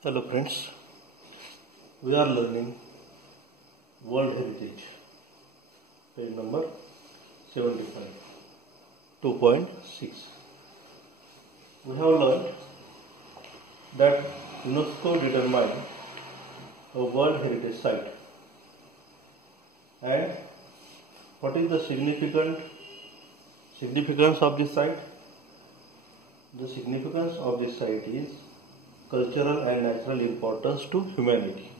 Hello friends, we are learning World Heritage, page number 75, 2.6. We have learned that UNESCO determined a World Heritage Site and what is the significance of this site? The significance of this site is cultural and natural importance to humanity.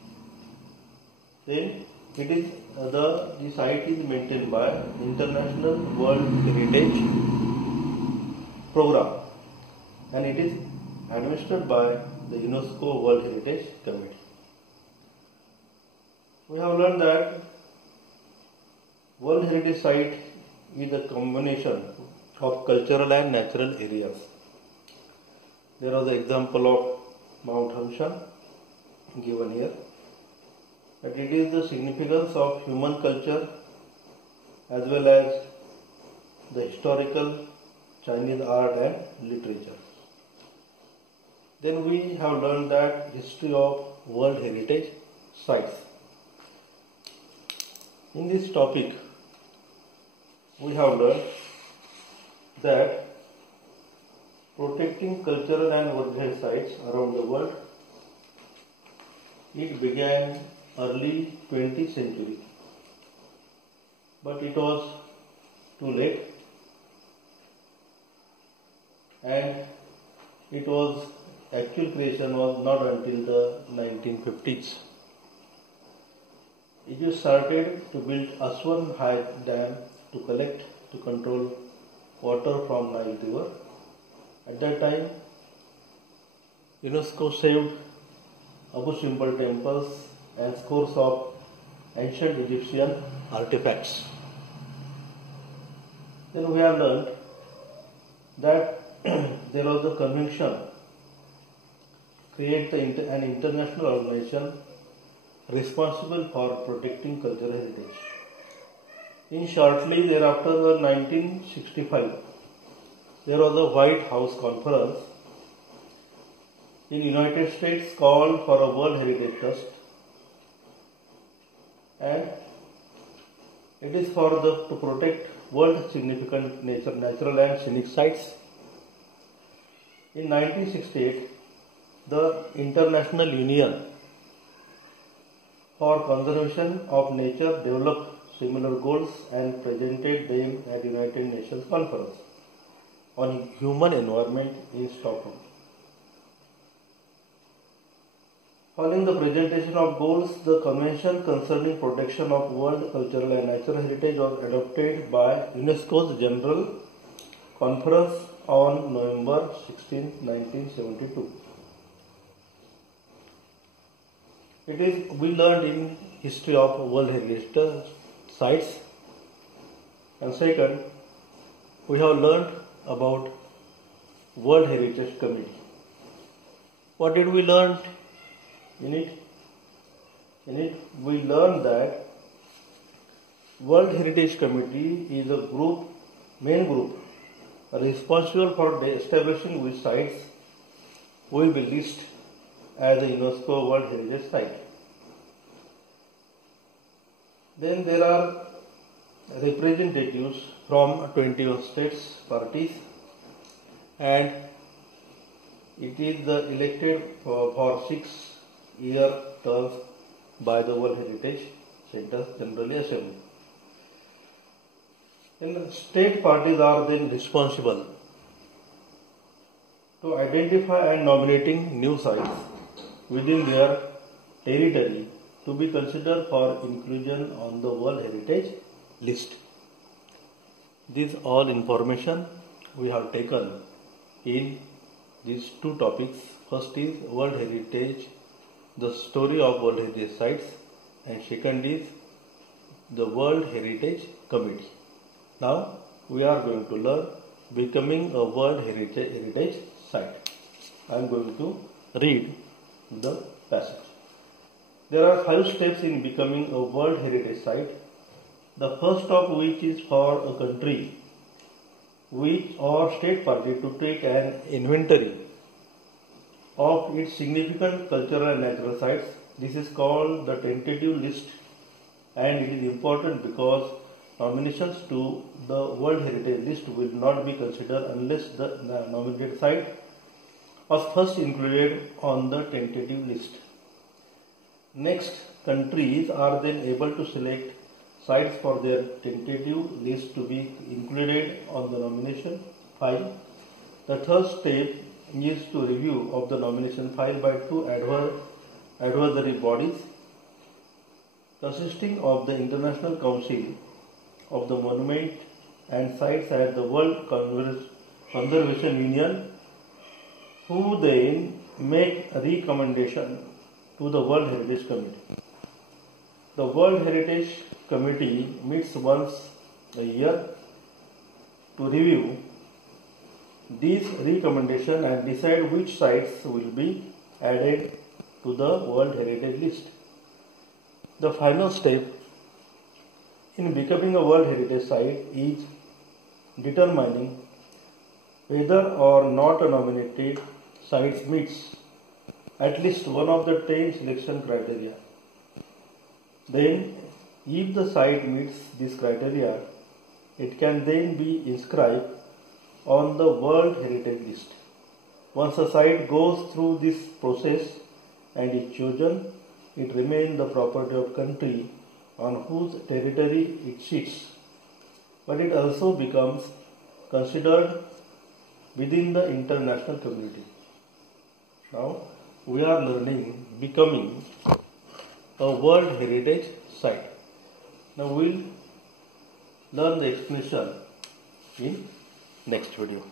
Then it is the site is maintained by International World Heritage Program and it is administered by the UNESCO World Heritage Committee. We have learned that World Heritage Site is a combination of cultural and natural areas. There is the example of Mount Hamshan given here, that it is the significance of human culture as well as the historical Chinese art and literature. Then we have learned that history of World Heritage Sites. In this topic, we have learned that protecting cultural and World Heritage sites around the world, it began early 20th century, but it was too late and actual creation was not until the 1950s. It started to build Aswan High Dam to control water from Nile River. At that time, UNESCO saved Abu Simbel temples and scores of ancient Egyptian artifacts. Then we have learned that there was a convention to create an international organization responsible for protecting cultural heritage. In shortly thereafter, in 1965, there was a White House conference in United States called for a World Heritage Trust, and it is to protect world significant natural and scenic sites. In 1968, the International Union for Conservation of Nature developed similar goals and presented them at United Nations Conference on Human Environment in Stockholm. Following the presentation of goals, the Convention concerning protection of world cultural and natural heritage was adopted by UNESCO's General Conference on November 16, 1972. We learned in history of World Heritage Sites, and second, we have learned about World Heritage Committee. What did we learn in it? We learned that World Heritage Committee is a main group responsible for establishing which sites will be listed as a UNESCO World Heritage Site. Then there are representatives from 21 states parties, and it is elected for 6-year terms by the World Heritage Centers Generally Assembly. Then state parties are then responsible to identify and nominating new sites within their territory to be considered for inclusion on the World Heritage list. This all information we have taken in these two topics. First is World Heritage, the story of World Heritage Sites, and second is the World Heritage Committee. Now we are going to learn becoming a World Heritage Site. I am going to read the passage. There are 5 steps in becoming a World Heritage Site. The first of which is for a country which or state party to take an inventory of its significant cultural and natural sites. This is called the tentative list, and it is important because nominations to the World Heritage List will not be considered unless the nominated site was first included on the tentative list. Next, countries are then able to select sites for their tentative list to be included on the nomination file. The third step is to review of the nomination file by two advisory bodies consisting of the International Council of the Monument and Sites and the World Conservation Union, who then make a recommendation to the World Heritage Committee. The World Heritage Committee meets once a year to review these recommendations and decide which sites will be added to the World Heritage List. The final step in becoming a World Heritage Site is determining whether or not a nominated site meets at least one of the 10 selection criteria. Then, if the site meets this criteria, it can then be inscribed on the World Heritage List. Once a site goes through this process and is chosen, it remains the property of country on whose territory it sits, but it also becomes considered within the international community. Now, we are learning becoming a World Heritage Site. Now, we will learn the explanation in next video.